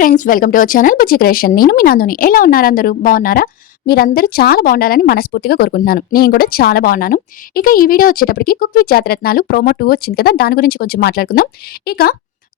Friends, welcome to our channel Bujji creation. నేను మీ నందుని. ఎలా ఉన్నారు? అందరూ బాగున్నారా? మీరందరూ చాలా బాగుండాలని మనస్ఫూర్తిగా కోరుకుంటున్నాను. నేను కూడా చాలా బాగున్నాను. ఇక ఈ వీడియో వచ్చేటప్పటికి కుక్ విత్ జాతిరత్నాలు ప్రోమో 2 వచ్చింది కదా, దాని గురించి కొంచెం మాట్లాడుకుందాం. ఇక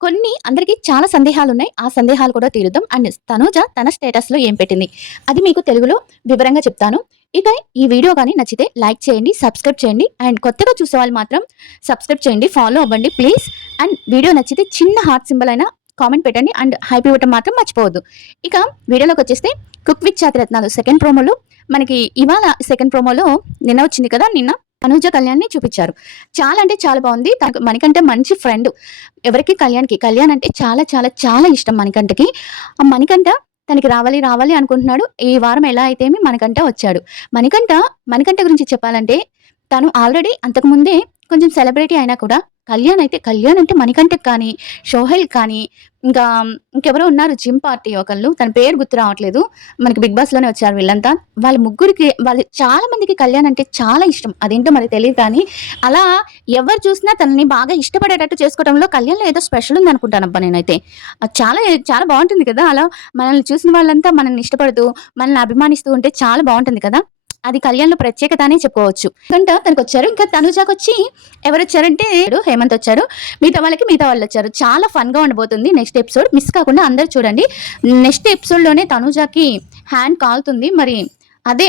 కొన్ని అందరికీ చాలా సందేహాలు ఉన్నాయి. ఆ సందేహాలు కూడా తీరుద్దాం. అండ్ తనూజ తన స్టేటస్ లో ఏం పెట్టింది అది మీకు తెలుగులో వివరంగా చెప్తాను. ఇక ఈ వీడియో కానీ నచ్చితే లైక్ చేయండి, సబ్స్క్రైబ్ చేయండి. అండ్ కొత్తగా చూసే వాళ్ళు మాత్రం సబ్స్క్రైబ్ చేయండి, ఫాలో అవ్వండి ప్లీజ్. అండ్ వీడియో నచ్చితే చిన్న హార్ట్ సింబల్ అయినా కామెంట్ పెట్టండి అండ్ హైప్ ఇవ్వటం మాత్రం మర్చిపోవద్దు. ఇక వీడియోలోకి వచ్చేస్తే కుక్ విత్ జాతిరత్నాలు సెకండ్ ప్రోమోలో మనకి ఇవాళ సెకండ్ ప్రోమోలో నిన్న వచ్చింది కదా, నిన్న తనూజ కళ్యాణ్ని చూపించారు. చాలా అంటే చాలా బాగుంది. తనకు మణికంఠ మంచి ఫ్రెండ్. ఎవరికి? కళ్యాణ్ అంటే చాలా చాలా చాలా ఇష్టం మణికంఠకి. ఆ మణికంఠ తనకి రావాలి రావాలి అనుకుంటున్నాడు. ఈ వారం ఎలా అయితే మణికంఠ వచ్చాడు. మణికంఠ గురించి చెప్పాలంటే తను ఆల్రెడీ అంతకుముందే కొంచెం సెలబ్రిటీ అయినా కూడా కళ్యాణ్ అంటే మణికంఠకి కానీ, సోహెల్ కానీ, ఇంకెవరో ఉన్నారు జిమ్ పార్టీ ఒకళ్ళు, తన పేరు గుర్తు రావట్లేదు. మనకి బిగ్ బాస్ లోనే వచ్చారు వీళ్ళంతా. వాళ్ళ ముగ్గురికి చాలా మందికి కళ్యాణ్ అంటే చాలా ఇష్టం. అదేంటో మనకి తెలియదు కానీ అలా ఎవరు చూసినా తనని బాగా ఇష్టపడేటట్టు చేసుకోవడంలో కళ్యాణ్లో ఏదో స్పెషల్ ఉంది అనుకుంటానబ్బా నేనైతే. చాలా చాలా బాగుంటుంది కదా, అలా మనల్ని చూసిన వాళ్ళంతా మనల్ని ఇష్టపడుతూ మనల్ని అభిమానిస్తూ ఉంటే చాలా బాగుంటుంది కదా. అది కళ్యాణ్లో ప్రత్యేకత అనే చెప్పుకోవచ్చు. తనకు వచ్చారు. ఇంకా తనుజాకి వచ్చి ఎవరు వచ్చారంటే హేమంత్ వచ్చారు. మిగతా వాళ్ళు వచ్చారు. చాలా ఫన్ గా ఉండబోతుంది. నెక్స్ట్ ఎపిసోడ్ మిస్ కాకుండా అందరు చూడండి. నెక్స్ట్ ఎపిసోడ్ లోనే తనుజాకి హ్యాండ్ కాలుతుంది. మరి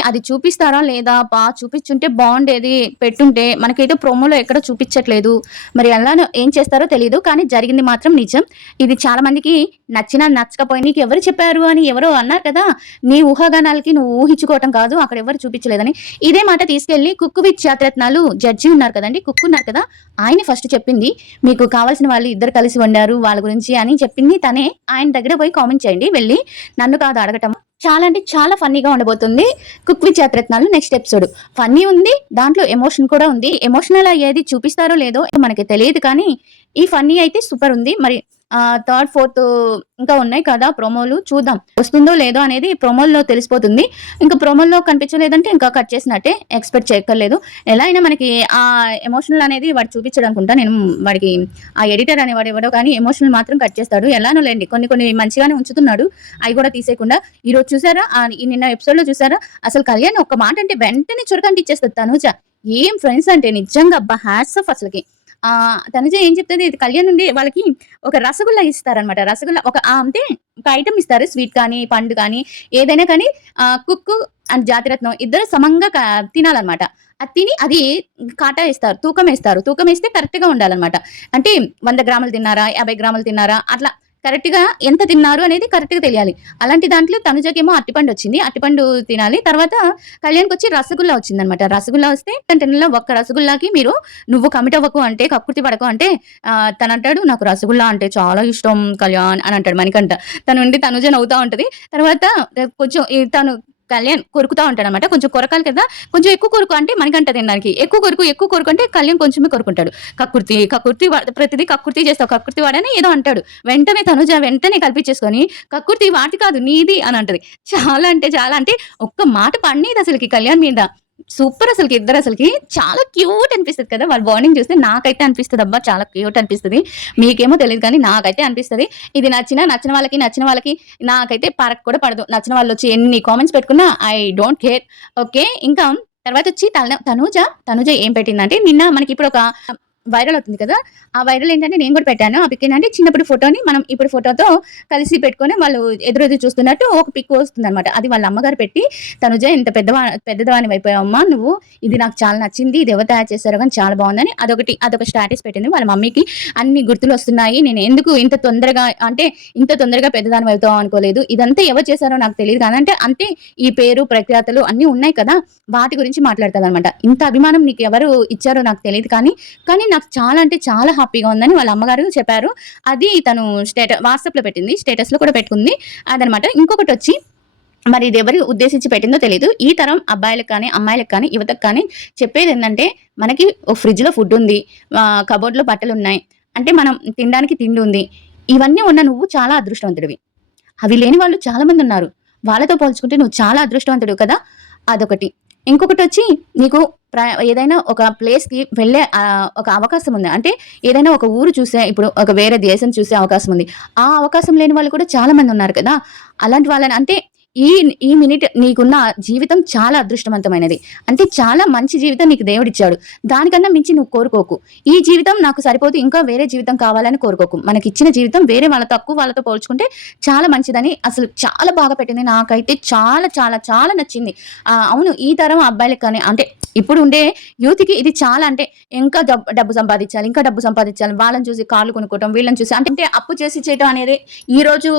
అది చూపిస్తారా లేదా? చూపించుంటే బాగుండేది. పెట్టుంటే మనకైతే ప్రోమోలో ఎక్కడ చూపించట్లేదు. మరి ఎలా ఏం చేస్తారో తెలియదు, కానీ జరిగింది మాత్రం నిజం. ఇది చాలా మందికి నచ్చినా నచ్చకపోయినా నీకు ఎవరు చెప్పారు అని ఎవరో అన్నారు కదా, నీ ఊహాగానాలకి నువ్వు ఊహించుకోవటం కాదు, అక్కడ ఎవరు చూపించలేదని. ఇదే మాట తీసుకెళ్లి కుక్ విత్ జాతిరత్నాలు జడ్జి ఉన్నారు కదండి, కుక్ ఉన్నారు కదా, ఆయన ఫస్ట్ చెప్పింది మీకు కావాల్సిన వాళ్ళు ఇద్దరు కలిసి వండారు వాళ్ళ గురించి అని చెప్పింది తనే. ఆయన దగ్గర పోయి కామెంట్ చేయండి వెళ్ళి, నన్ను కాదు అడగటం. చాలా అంటే చాలా ఫన్నీగా ఉండబోతుంది cook with Jathiratnalu next episode. Funny ఉంది, దాంట్లో ఎమోషన్ కూడా ఉంది. ఎమోషనల్ అయ్యేది చూపిస్తారో లేదో మనకి తెలియదు, కానీ ఈ ఫన్నీ అయితే సూపర్ ఉంది. మరి థర్డ్ ఫోర్త్ ఇంకా ఉన్నాయి కదా ప్రోమోలు, చూద్దాం వస్తుందో లేదో అనేది ప్రోమోల్లో తెలిసిపోతుంది. ఇంకా ప్రోమోల్లో కనిపించలేదంటే ఇంకా కట్ చేసినట్టే, ఎక్స్పెక్ట్ చేయక్కర్లేదు. ఎలా అయినా మనకి ఆ ఎమోషనల్ అనేది వాడు చూపించడం అనుకుంటా. నేను వాడికి ఆ ఎడిటర్ అనేవాడు ఎవడో కానీ ఎమోషనల్ మాత్రం కట్ చేస్తాడు. ఎలానో లేండి, కొన్ని మంచిగానే ఉంచుతున్నాడు, అవి కూడా తీసేయకుండా. ఈ రోజు చూసారా, నిన్న ఎపిసోడ్ లో చూసారా, అసలు కళ్యాణ్ ఒక మాట అంటే వెంటనే చురకంటిచ్చేస్తుంది తనుజ. ఏం ఫ్రెండ్స్ అంటే నిజంగా అబ్బా, హ్యాట్స్ ఆఫ్ అసలుకి. తనుజ ఏం చెప్తుంది, ఇది కళ్యాణ్ నుండి వాళ్ళకి ఒక రసగుల్లా ఇస్తారనమాట. రసగుల్లా అంటే ఒక ఐటమ్ ఇస్తారు, స్వీట్ కానీ పండు కానీ ఏదైనా కానీ. కుక్ అండ్ జాతిరత్నం ఇద్దరు సమంగా తినాలన్నమాట. అది తిని అది కాటా వేస్తారు, తూకం వేస్తే కరెక్ట్ గా ఉండాలన్నమాట. అంటే 100 గ్రాములు తిన్నారా, 50 గ్రాములు తిన్నారా, అట్లా కరెక్ట్ గా ఎంత తిన్నారు అనేది కరెక్ట్ గా తెలియాలి. అలాంటి దాంట్లో తనుజకేమో అట్టిపండు వచ్చింది, అట్టిపండు తినాలి. తర్వాత కళ్యాణ్కి వచ్చి రసగుల్లా వచ్చిందనమాట. రసగుల్లా వస్తే తన ఒక్క రసగుల్లాకి నువ్వు కమిట్ అవ్వకు అంటే, కక్కుర్తి పడకు అంటే, తను అంటాడు నాకు రసగుల్లా అంటే చాలా ఇష్టం కళ్యాణ్ అని అంటాడు మణికంఠ. తనుజ నవ్వుతా ఉంటది. తర్వాత కొంచెం తను కళ్యాణ్ కొరుకుతా ఉంటాడు అనమాట. కొంచెం కొరకాలి కదా, కొంచెం ఎక్కువ కొరుకు అంటే మణికంఠ తినడానికి. ఎక్కువ కొరుకు అంటే కళ్యాణ్ కొంచెమే కొరుకుంటాడు. కక్కుర్తి ప్రతిదీ కక్కుర్తి చేస్తావు, కక్కుర్తి వాడని ఏదో అంటాడు. వెంటనే తనుజ కల్పించేసుకొని కక్కుర్తి వాటి కాదు నీది అని అంటది. చాలా అంటే చాలా అంటే ఒక్క మాట పడినది అసలుకి కళ్యాణ్ మీద. సూపర్ అసలుకి ఇద్దరు అసలుకి చాలా క్యూట్ అనిపిస్తుంది కదా, వాళ్ళ బాండింగ్ చూస్తే నాకైతే అనిపిస్తుంది అబ్బా, చాలా క్యూట్ అనిపిస్తుంది. మీకేమో తెలియదు కానీ నాకైతే అనిపిస్తుంది. ఇది నచ్చిన వాళ్ళకి నాకైతే పరకు కూడా పడదు. నచ్చిన వాళ్ళు వచ్చి ఎన్ని కామెంట్స్ పెట్టుకున్నా ఐ డోంట్ కేర్. ఓకే, ఇంకా తర్వాత వచ్చి తనుజ ఏం పెట్టిందంటే, నిన్న మనకి ఇప్పుడు ఒక వైరల్ అవుతుంది కదా, ఆ వైరల్ ఏంటంటే నేను కూడా పెట్టాను. ఆ పిక్ ఏంటంటే చిన్నప్పుడు ఫోటోని మనం ఇప్పుడు ఫోటోతో కలిసి పెట్టుకొని వాళ్ళు ఎదురెదురు చూస్తున్నట్టు ఒక పిక్ వస్తుంది అనమాట. అది వాళ్ళ అమ్మగారు పెట్టి, తనుజ ఇంత పెద్దదాని అయిపోయావమ్మా నువ్వు, ఇది నాకు చాలా నచ్చింది, ఇది ఎవరు తయారు చేశారో కానీ చాలా బాగుందని అదొక స్టాటస్ పెట్టింది. వాళ్ళ మమ్మీకి అన్ని గుర్తులు వస్తున్నాయి, నేను ఎందుకు ఇంత తొందరగా పెద్దదాని అవుతావు అనుకోలేదు, ఇదంతా ఎవరు చేశారో నాకు తెలియదు కానీ అంటే ఈ పేరు ప్రఖ్యాతలు అన్ని ఉన్నాయి కదా, వాటి గురించి మాట్లాడతాను అనమాట. ఇంత అభిమానం నీకు ఎవరు ఇచ్చారో నాకు తెలియదు కానీ నాకు చాలా అంటే చాలా హ్యాపీగా ఉందని వాళ్ళ అమ్మగారు చెప్పారు. అది తను వాట్సాప్ లో పెట్టింది, స్టేటస్ లో కూడా పెట్టుకుంది అదనమాట. ఇంకొకటి వచ్చి మరి ఇది ఎవరి ఉద్దేశించి పెట్టిందో తెలియదు. ఈ తరం అబ్బాయిలకు కానీ అమ్మాయిలకు కానీ యువతకు కానీ చెప్పేది ఏంటంటే, మనకి ఒక ఫ్రిడ్జ్ లో ఫుడ్ ఉంది, కబోర్డ్ లో బట్టలు ఉన్నాయి, అంటే మనం తినడానికి తిండి ఉంది. ఇవన్నీ ఉన్న నువ్వు చాలా అదృష్టవంతుడివి. అవి లేని వాళ్ళు చాలా మంది ఉన్నారు. వాళ్ళతో పోల్చుకుంటే నువ్వు చాలా అదృష్టవంతుడు కదా, అదొకటి. ఇంకొకటొచ్చి నీకు ఏదైనా ఒక ప్లేస్‌కి వెళ్ళే ఒక అవకాశం ఉంది. అంటే ఏదైనా ఒక ఊరు చూసే ఇప్పుడు ఒక వేరే దేశం చూసే అవకాశం ఉంది. ఆ అవకాశం లేని వాళ్ళు కూడా చాలా మందున్నారు కదా! అలాంటి వాళ్ళని అంటే ఈ ఈ మినిట్ నీకున్న జీవితం చాలా అదృష్టవంతమైనది. అంటే చాలా మంచి జీవితం నీకు దేవుడిచ్చాడు. దానికన్నా మించి నువ్వు కోరుకోకు. ఈ జీవితం నాకు సరిపోదు ఇంకా వేరే జీవితం కావాలని కోరుకోకు. మనకిచ్చిన జీవితం వేరే వాళ్ళ తక్కువ వాళ్ళతో పోల్చుకుంటే చాలా మంచిదని అసలు చాలా బాగా పెట్టింది. నాకైతే చాలా చాలా చాలా నచ్చింది. అవును ఈ తరం అబ్బాయిలకి కానీ అంటే ఇప్పుడు ఉండే యూత్‌కి ఇది చాలా అంటే ఇంకా డబ్బు సంపాదించాలి. ఇంకా డబ్బు సంపాదించాలి. వాళ్ళని చూసి కార్లు కొనుక్కోవటం, వీళ్ళని చూసి అంటే అప్పు చేసి చేయటం అనేది ఈరోజు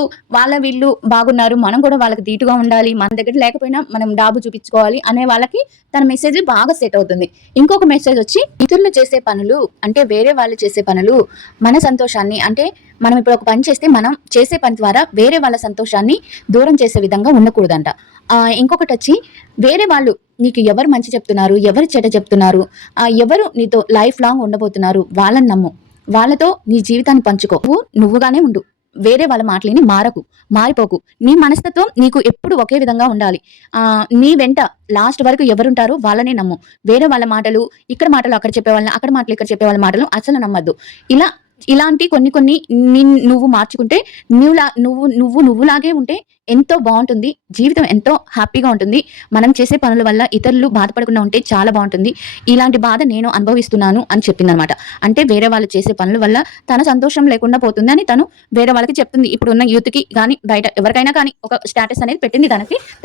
వీళ్ళు బాగున్నారు. మనం కూడా వాళ్ళకి ధీటుగా ఉండాలి. మన దగ్గర లేకపోయినా మనం డాబు చూపించుకోవాలి అనే వాళ్ళకి తన మెసేజ్ బాగా సెట్ అవుతుంది. ఇంకొక మెసేజ్ వచ్చి ఇతరులు చేసే పనులు అంటే వేరే వాళ్ళు చేసే పనులు మన సంతోషాన్ని అంటే మనం ఇప్పుడు ఒక పని చేస్తే మనం చేసే పని ద్వారా వేరే వాళ్ళ సంతోషాన్ని దూరం చేసే విధంగా ఉండకూడదంట. ఇంకొకటొచ్చి వేరే వాళ్ళు నీకు ఎవరు మంచి చెప్తున్నారు, ఎవరు చెడ్డ చెప్తున్నారు, ఎవరు నీతో లైఫ్ లాంగ్ ఉండబోతున్నారు వాళ్ళని నమ్ము. వాళ్ళతో నీ జీవితాన్ని పంచుకో. నువ్వుగానే ఉండు. వేరే వాళ్ళ మాటలిని మారిపోకు. నీ మనస్తత్వం నీకు ఎప్పుడు ఒకే విధంగా ఉండాలి. నీ వెంట లాస్ట్ వరకు ఎవరుంటారో వాళ్ళనే నమ్ము. వేరే వాళ్ళ మాటలు, ఇక్కడ మాటలు అక్కడ చెప్పేవాళ్ళని, అక్కడ మాటలు ఇక్కడ చెప్పే వాళ్ళ మాటలు అసలు నమ్మద్దు. ఇలాంటి కొన్ని నువ్వు మార్చుకుంటే నువ్వులాగే ఉంటే ఎంతో బాగుంటుంది. జీవితం ఎంతో హ్యాపీగా ఉంటుంది. మనం చేసే పనుల వల్ల ఇతరులు బాధపడకుండా ఉంటే చాలా బాగుంటుంది. ఇలాంటి బాధ నేను అనుభవిస్తున్నాను అని చెప్పిందనమాట. అంటే వేరే వాళ్ళు చేసే పనుల వల్ల తన సంతోషం లేకుండా పోతుందని తను వేరే వాళ్ళకి చెప్తుంది. ఇప్పుడున్న యూత్‌కి గానీ బయట ఎవరికైనా కానీ ఒక స్టేటస్ అనేది పెట్టింది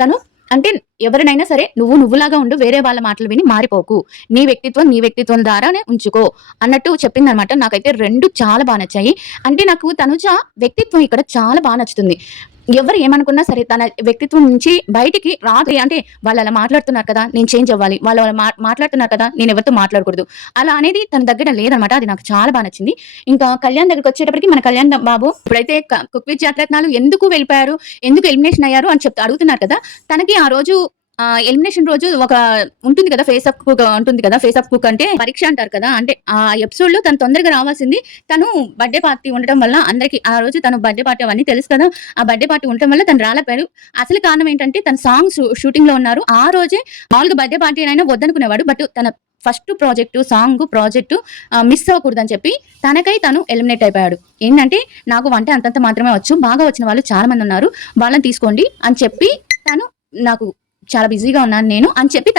తను. అంటే ఎవరినైనా సరే నువ్వులాగా ఉండు. వేరే వాళ్ళ మాటలు విని మారిపోకు. నీ వ్యక్తిత్వం ద్వారానే ఉంచుకో అన్నట్టు చెప్పిందనమాట. నాకైతే 2 చాలా బా నచ్చాయి. అంటే నాకు తనుజ వ్యక్తిత్వం ఇక్కడ చాలా బా నచ్చుతుంది. ఎవరు ఏమనుకున్నా సరే తన వ్యక్తిత్వం నుంచి బయటికి రాదు. అంటే వాళ్ళు అలా మాట్లాడుతున్నారు కదా నేను చేంజ్ అవ్వాలి. వాళ్ళు అలా మాట్లాడుతున్నారు కదా నేను ఎవరితో మాట్లాడకూడదు. అలా అనేది తన దగ్గర లేదనమాట. అది నాకు చాలా బా నచ్చింది. ఇంకా కళ్యాణ్ దగ్గరికి వచ్చేటప్పటికి మన కళ్యాణ్ బాబు ఇప్పుడైతే కుక్ విత్ జాతిరత్నాలు ఎందుకు వెళ్ళిపోయారు, ఎందుకు ఎలిమినేషన్ అయ్యారు అని అడుగుతున్నారు కదా. తనకి ఆ రోజు ఎలిమినేషన్ రోజు ఒక ఉంటుంది కదా ఫేస్ ఆఫ్ కుక్ ఉంటుంది కదా. ఫేస్ ఆఫ్ కుక్ అంటే పరీక్ష అంటారు కదా. అంటే ఆ ఎపిసోడ్ లో తను తొందరగా రావాల్సింది. తను బర్త్డే పార్టీ ఉండటం వల్ల అందరికి ఆ రోజు తను బర్త్డే పార్టీ అవన్నీ తెలుసు కదా. ఆ బర్త్డే పార్టీ ఉండటం వల్ల తను రాలేపారు. అసలు కారణం ఏంటంటే తన సాంగ్ షూటింగ్ లో ఉన్నారు. ఆ రోజే మామూలుగా బర్త్డే పార్టీ అయినా వద్దనుకునేవాడు. బట్ తన ఫస్ట్ ప్రాజెక్టు మిస్ అవ్వకూడదని చెప్పి తనకై తను ఎలిమినేట్ అయిపోయాడు. ఏంటంటే నాకు వంట అంతంత మాత్రమే వచ్చు, బాగా వచ్చిన వాళ్ళు చాలా మంది ఉన్నారు, వాళ్ళని తీసుకోండి అని చెప్పి తను నాకు చాలా బిజీగా ఉన్నాను నేను అని చెప్పి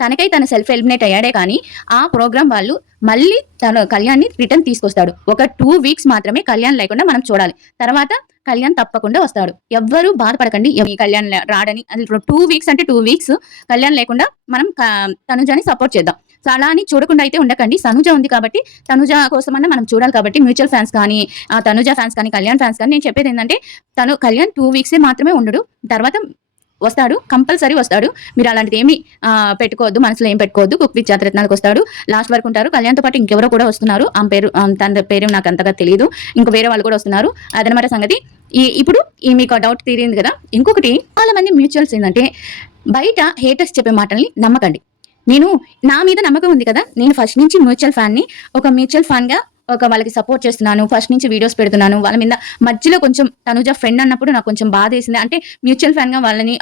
తనకై తన సెల్ఫ్ ఎలిమినేట్ అయ్యాడే కానీ ఆ ప్రోగ్రామ్ వాళ్ళు మళ్ళీ తన కళ్యాణ్ని రిటర్న్ తీసుకొస్తాడు. ఒక 2 వీక్స్ మాత్రమే కళ్యాణ్ లేకుండా మనం చూడాలి. తర్వాత కళ్యాణ్ తప్పకుండా వస్తాడు. ఎవ్వరూ బాధపడకండి ఈ కళ్యాణ్ రాడని. 2 వీక్స్ అంటే 2 వీక్స్ కళ్యాణ్ లేకుండా మనం తనుజని సపోర్ట్ చేద్దాం. సో అలా అని చూడకుండా అయితే ఉండకండి. తనుజ ఉంది కాబట్టి తనుజ కోసమన్నా మనం చూడాలి కాబట్టి మ్యూచువల్ ఫ్యాన్స్ కానీ తనుజ ఫ్యాన్స్ కానీ కళ్యాణ్ ఫ్యాన్స్ కానీ నేను చెప్పేది ఏంటంటే కళ్యాణ్ 2 వీక్సే మాత్రమే ఉండడు. తర్వాత వస్తాడు, కంపల్సరీ వస్తాడు. మీరు అలాంటిది ఏమి పెట్టుకోవద్దు, మనసులో ఏం పెట్టుకోవద్దు. కుక్ విత్ జాతిరత్నాలకు వస్తాడు, లాస్ట్ వరకు ఉంటారు. కళ్యాణ్తో పాటు ఇంకెవరో కూడా వస్తున్నారు. తన పేరు నాకు అంతగా తెలియదు. ఇంకా వేరే వాళ్ళు కూడా వస్తున్నారు. అదనమాట సంగతి. ఇప్పుడు మీకు డౌట్ తీరింది కదా. ఇంకొకటి చాలా మంది మ్యూచువల్స్ ఏంటంటే బయట హేటర్స్ చెప్పే మాటల్ని నమ్మకండి. నా మీద నమ్మకం ఉంది కదా. నేను ఫస్ట్ నుంచి మ్యూచువల్ ఫ్యాన్ గా వాళ్ళకి సపోర్ట్ చేస్తున్నాను. ఫస్ట్ నుంచి వీడియోస్ పెడుతున్నాను. వాళ్ళ మీద మధ్యలో కొంచెం తనుజ ఫ్రెండ్ అన్నప్పుడు నాకు కొంచెం బాధ వేసింది. అంటే మ్యూచువల్ ఫ్యాన్ గా వాళ్ళని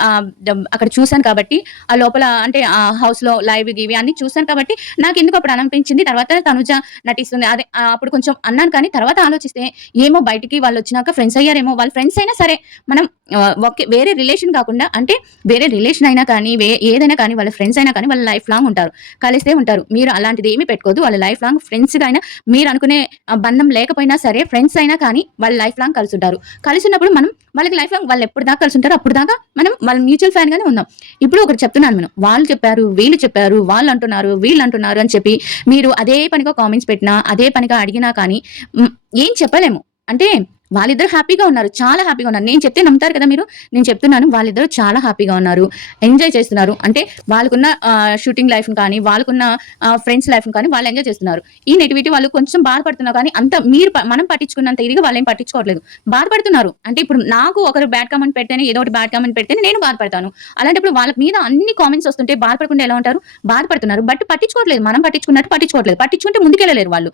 అక్కడ చూశాను కాబట్టి ఆ లోపల అంటే ఆ హౌస్ లో లైవ్ ఇవి అన్ని చూశాను కాబట్టి నాకు ఎందుకు అప్పుడు అనిపించింది. తర్వాత తనుజ నటిస్తుంది అదే అప్పుడు కొంచెం అన్నాను. కానీ తర్వాత ఆలోచిస్తే ఏమో బయటికి వాళ్ళు వచ్చినాక ఫ్రెండ్స్ అయ్యారేమో. వాళ్ళ ఫ్రెండ్స్ అయినా సరే మనం వేరే రిలేషన్ కాకుండా అంటే వేరే రిలేషన్ అయినా కానీ ఏదైనా కానీ వాళ్ళ ఫ్రెండ్స్ అయినా కానీ వాళ్ళ లైఫ్ లాంగ్ ఉంటారు, కలిస్తే ఉంటారు. మీరు అలాంటిది ఏమీ పెట్టుకోదు. వాళ్ళ లైఫ్ లాంగ్ ఫ్రెండ్స్ అయినా మీరు అనుకునే బంధం లేకపోయినా సరే ఫ్రెండ్స్ అయినా కానీ వాళ్ళ లైఫ్ లాంగ్ కలిసి ఉంటారు. కలిసి ఉన్నప్పుడు మనం వాళ్ళకి లైఫ్ లాంగ్ వాళ్ళు ఎప్పుడు దాకా కలిసి ఉంటారో అప్పుడు దాకా మనం వాళ్ళ మ్యూచువల్ ఫ్యాన్ గానే ఉందాం. ఇప్పుడు ఒకటి చెప్తున్నాను, మనం వాళ్ళు చెప్పారు, వీళ్ళు చెప్పారు, వాళ్ళు అంటున్నారు, వీళ్ళు అంటున్నారు అని చెప్పి మీరు అదే పనిగా కామెంట్స్ పెట్టినా అదే పనిగా అడిగినా కానీ ఏం చెప్పలేము. అంటే వాళ్ళిద్దరు హ్యాపీగా ఉన్నారు, చాలా హ్యాపీగా ఉన్నారు. నేను చెప్తే నమ్ముతారు కదా మీరు. నేను చెప్తున్నాను వాళ్ళిద్దరు చాలా హ్యాపీగా ఉన్నారు, ఎంజాయ్ చేస్తున్నారు. అంటే వాళ్ళకున్న షూటింగ్ లైఫ్ కానీ వాళ్ళకున్న ఫ్రెండ్స్ లైఫ్ కానీ వాళ్ళు ఎంజాయ్ చేస్తున్నారు. ఈ నెటివిటీ వాళ్ళు కొంచెం బాధపడుతున్నారు కానీ అంత మనం పట్టించుకున్నంత ఇదిగా వాళ్ళు ఏం పట్టించుకోవట్లేదు, బాధపడుతున్నారు. అంటే ఇప్పుడు నాకు ఒకరు బ్యాడ్ కామెంట్ పెడితేనే ఏదో ఒకటి బ్యాడ్ కామెంట్ పెడితేనే నేను బాధపడతాను. అలాంటప్పుడు వాళ్ళ మీద అన్ని కామెంట్స్ వస్తుంటే బాధపడకుండా ఎలా ఉంటారు? బాధపడుతున్నారు. బట్ పట్టించుకోవట్లేదు, మనం పట్టించుకున్నట్టు పట్టించుకోవట్లేదు. పట్టించుకుంటే ముందుకెళ్ళలేరు వాళ్ళు,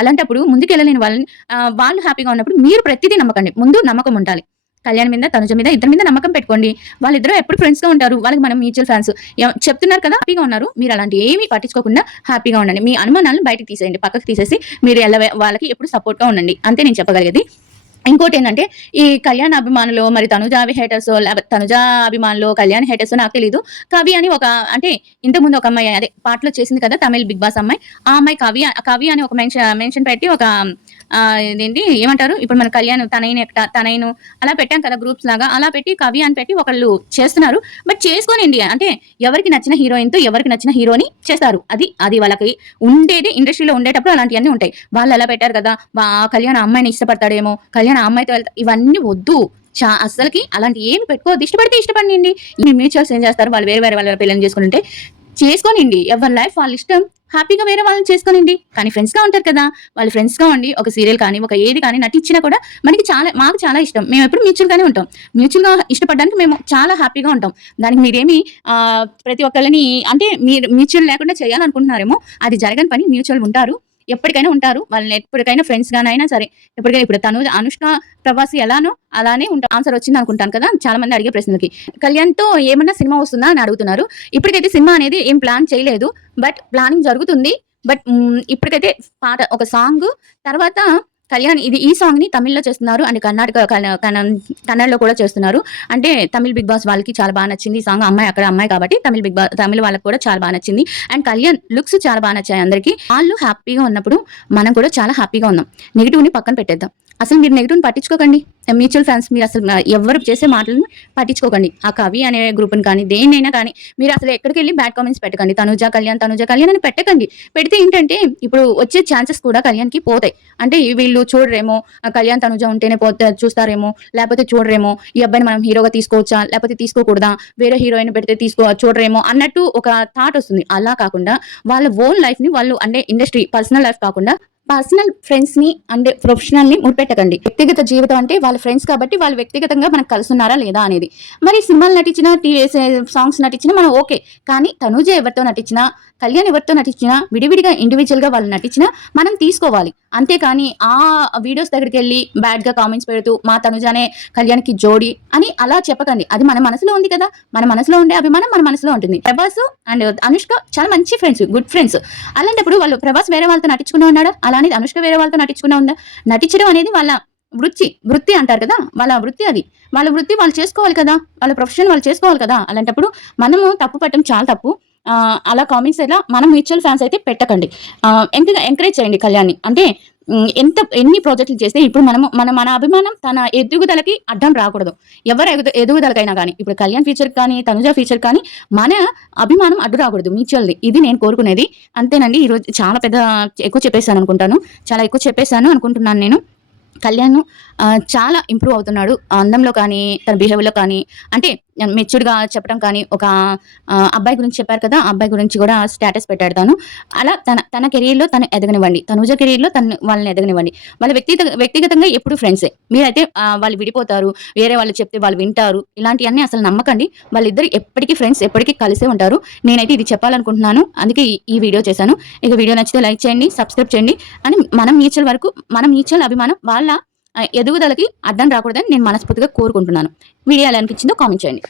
అలాంటప్పుడు ముందుకెళ్ళలేని వాళ్ళని వాళ్ళు హ్యాపీగా ఉన్నప్పుడు మీరు ప్రతిదీ నమ్మకండి. ముందు నమ్మకం ఉండాలి. కళ్యాణ్ మీద తనుజ మీద ఇద్దరి మీద నమ్మకం పెట్టుకోండి. వాళ్ళిద్దరూ ఎప్పుడు ఫ్రెండ్స్ గా ఉంటారు. వాళ్ళకి మనం మ్యూచువల్ ఫ్యాన్స్ చెప్తున్నారు కదా, హ్యాపీగా ఉన్నారు. మీరు అలాంటి ఏమీ పట్టించుకోకుండా హ్యాపీగా ఉండండి. మీ అనుమానాలను బయటకు తీసేయండి, పక్కకు తీసేసి మీరు వాళ్ళకి ఎప్పుడు సపోర్ట్ గా ఉండండి. అంతే నేను చెప్పగలిగేది. ఇంకోటి ఏంటంటే ఈ కళ్యాణ్ అభిమానులు మరి తనుజ హేటర్స్ లేకపోతే తనుజ అభిమానులు కళ్యాణ్ హేటర్స్ నాకు తెలీదు. కవి అని ఒక అంటే ఇంతకుముందు ఒక అమ్మాయి అదే పాటలో చేసింది కదా తమిళ్ బిగ్ బాస్ అమ్మాయి, ఆ అమ్మాయి కవి అని ఒక మెన్షన్ పెట్టి ఒక ఇదేంటి ఏమంటారు ఇప్పుడు మన కళ్యాణ్ తనైను అలా పెట్టాం కదా గ్రూప్స్ లాగా, అలా పెట్టి కవి అని పెట్టి ఒకళ్ళు చేస్తున్నారు. బట్ చేసుకోనండి, అంటే ఎవరికి నచ్చిన హీరోయిన్ తో ఎవరికి నచ్చిన హీరోని చేస్తారు. అది వాళ్ళకి ఉండేది. ఇండస్ట్రీలో ఉండేటప్పుడు అలాంటివన్నీ ఉంటాయి. వాళ్ళు ఎలా పెట్టారు కదా కళ్యాణ్ అమ్మాయిని ఇష్టపడతాడేమో, కళ్యాణ్ అమ్మాయితో వెళ్తా, ఇవన్నీ వద్దు. అసలుకి అలాంటి ఏమి పెట్టుకోవద్దు. ఇష్టపడితే ఇష్టపడండి. ఈ మ్యూచువల్స్ ఏం చేస్తారు, వాళ్ళు వేరే వేరే వాళ్ళ పిల్లల్ని చేసుకుంటే చేసుకోనండి. ఎవరి లైఫ్ వాళ్ళ ఇష్టం, హ్యాపీగా వేరే వాళ్ళని చేసుకోనండి. కానీ ఫ్రెండ్స్ గా ఉంటారు కదా, వాళ్ళు ఫ్రెండ్స్ గా ఉండి ఒక సీరియల్ కానీ ఒక ఏది కానీ నటించినా కూడా మాకు చాలా ఇష్టం. మేము ఎప్పుడు మ్యూచువల్ గానే ఉంటాం. మ్యూచువల్ గా ఇష్టపడడానికి మేము చాలా హ్యాపీగా ఉంటాం. దానికి మీరేమి ప్రతి ఒక్కరిని అంటే మీరు మ్యూచువల్ లేకుండా చేయాలనుకుంటున్నారేమో, అది జరగని పని. మ్యూచువల్ ఉంటారు, ఎప్పటికైనా ఉంటారు. వాళ్ళని ఎప్పటికైనా ఫ్రెండ్స్ గానైనా సరే ఎప్పటికైనా. ఇప్పుడు అనుష్క ప్రభాసి ఎలానో అలానే ఉంటారు. ఆన్సర్ వచ్చింది అనుకుంటాను కదా చాలా మంది అడిగే ప్రశ్నలకి. కళ్యాణ్ తో ఏమన్నా సినిమా వస్తుందా అని అడుగుతున్నారు. ఇప్పటికైతే సినిమా అనేది ఏం ప్లాన్ చేయలేదు, బట్ ప్లానింగ్ జరుగుతుంది. బట్ ఇప్పటికైతే పాట ఒక సాంగ్ తర్వాత కళ్యాణ్ ఈ సాంగ్ ని తమిళ్లో చేస్తున్నారు అండ్ కన్నడలో కూడా చేస్తున్నారు. అంటే తమిళ్ బిగ్ బాస్ వాళ్ళకి చాలా బాగా నచ్చింది ఈ సాంగ్. అమ్మాయి కాబట్టి తమిళ వాళ్ళకి కూడా చాలా బాగా నచ్చింది. అండ్ కళ్యాణ్ లుక్స్ చాలా బాగా నచ్చాయి అందరికి. వాళ్ళు హ్యాపీగా ఉన్నప్పుడు మనం కూడా చాలా హ్యాపీగా ఉన్నాం. నెగిటివ్ ని పక్కన పెట్టేద్దాం. అసలు మీరు నెగిటివ్ పట్టించుకోకండి. మ్యూచువల్ ఫ్యాన్స్ మీరు అసలు ఎవరు చేసే మాటలను పట్టించుకోకండి. ఆ కవి అనే గ్రూప్ని కానీ దేన్నైనా కానీ మీరు అసలు ఎక్కడికి వెళ్ళి బ్యాడ్ కామెంట్స్ పెట్టకండి. తనుజ కళ్యాణ్ అని పెట్టకండి. పెడితే ఏంటంటే ఇప్పుడు వచ్చే ఛాన్సెస్ కూడా కళ్యాణ్కి పోతాయి. అంటే వీళ్ళు చూడరేమో, కళ్యాణ్ తనుజ ఉంటేనే చూస్తారేమో, లేకపోతే చూడరేమో, ఈ అబ్బాయిని మనం హీరోగా తీసుకోవచ్చా లేకపోతే తీసుకోకూడదా, వేరే హీరోయిన్ పెడితే చూడరేమో అన్నట్టు ఒక థాట్ వస్తుంది. అలా కాకుండా వాళ్ళ ఓన్ లైఫ్ ని వాళ్ళు అంటే ఇండస్ట్రీ పర్సనల్ లైఫ్ కాకుండా పర్సనల్ ఫ్రెండ్స్ ని అంటే ప్రొఫెషనల్ ని ముడిపెట్టకండి. వ్యక్తిగత జీవితం అంటే వాళ్ళ ఫ్రెండ్స్ కాబట్టి వాళ్ళు వ్యక్తిగతంగా మనకు కలుస్తున్నారా లేదా అనేది. మరి సినిమాలు నటించినా సాంగ్స్ నటించినా మనం ఓకే, కానీ తనుజ ఎవరితో నటించినా కళ్యాణ్ ఎవరితో నటించినా విడివిడిగా ఇండివిజువల్ గా వాళ్ళు నటించినా మనం తీసుకోవాలి. అంతేకాని ఆ వీడియోస్ దగ్గరికి వెళ్ళి బ్యాడ్ గా కామెంట్స్ పెడుతూ మా తనుజానే కళ్యాణ్కి జోడి అని అలా చెప్పకండి. అది మన మనసులో ఉంది కదా, మన మనసులో ఉండే అభిమానం మన మనసులో ఉంటుంది. ప్రభాస్ అండ్ అనుష్క చాలా మంచి ఫ్రెండ్స్, గుడ్ ఫ్రెండ్స్. అలాంటప్పుడు వాళ్ళు ప్రభాస్ వేరే వాళ్ళతో నటించుకున్నా ఉన్నాడా, అలానే అనుష్క వేరే వాళ్ళతో నటించుకున్నా ఉందా? నటించడం అనేది వాళ్ళ వృత్తి అంటారు కదా, వాళ్ళ వృత్తి. అది వాళ్ళ వృత్తి వాళ్ళు చేసుకోవాలి కదా, వాళ్ళ ప్రొఫెషన్ వాళ్ళు చేసుకోవాలి కదా. అలాంటప్పుడు మనము తప్పు పట్టడం చాలా తప్పు. అలా కామెంట్స్ ఎలా మనం మ్యూచువల్ ఫ్యాన్స్ అయితే పెట్టకండి. ఎంకరేజ్ చేయండి కళ్యాణ్ని. అంటే ఎన్ని ప్రాజెక్టులు చేస్తే ఇప్పుడు మన అభిమానం తన ఎదుగుదలకి అడ్డం రాకూడదు. ఎవరు ఎదుగుదలకైనా కానీ, ఇప్పుడు కళ్యాణ్ ఫ్యూచర్ కానీ తనుజ ఫ్యూచర్ కానీ మన అభిమానం అడ్డు రాకూడదు మ్యూచువల్ది. ఇది నేను కోరుకునేది. అంతేనండి. ఈరోజు చాలా ఎక్కువ చెప్పేశాను అనుకుంటాను, చాలా ఎక్కువ చెప్పేశాను అనుకుంటున్నాను నేను. కళ్యాణ్ చాలా ఇంప్రూవ్ అవుతున్నాడు అందంలో కానీ తన బిహేవియర్లో కానీ. అంటే మెచ్యూర్డ్గా చెప్పడం కానీ, ఒక అబ్బాయి గురించి చెప్పారు కదా, అబ్బాయి గురించి కూడా స్టేటస్ పెట్టాడు తను. అలా తన కెరీర్లో తను ఎదగనివ్వండి, తనుజ కెరీర్లో వాళ్ళని ఎదగనివ్వండి. వాళ్ళ వ్యక్తిగతంగా ఎప్పుడు ఫ్రెండ్సే. మీరైతే వాళ్ళు విడిపోతారు, వేరే వాళ్ళు చెప్తే వాళ్ళు వింటారు, ఇలాంటివన్నీ అసలు నమ్మకండి. వాళ్ళిద్దరు ఎప్పటికీ ఫ్రెండ్స్, ఎప్పటికీ కలిసే ఉంటారు. నేనైతే ఇది చెప్పాలనుకుంటున్నాను, అందుకే ఈ వీడియో చేశాను. ఇక వీడియో నచ్చితే లైక్ చేయండి, సబ్స్క్రైబ్ చేయండి. అని మన మ్యూచువల్ అభిమానం వాళ్ళ ఎదుగుదలకి అడ్డం రాకూడదని నేను మనస్ఫూర్తిగా కోరుకుంటున్నాను. వీడియో ఎలా అనిపించిందో కామెంట్ చేయండి.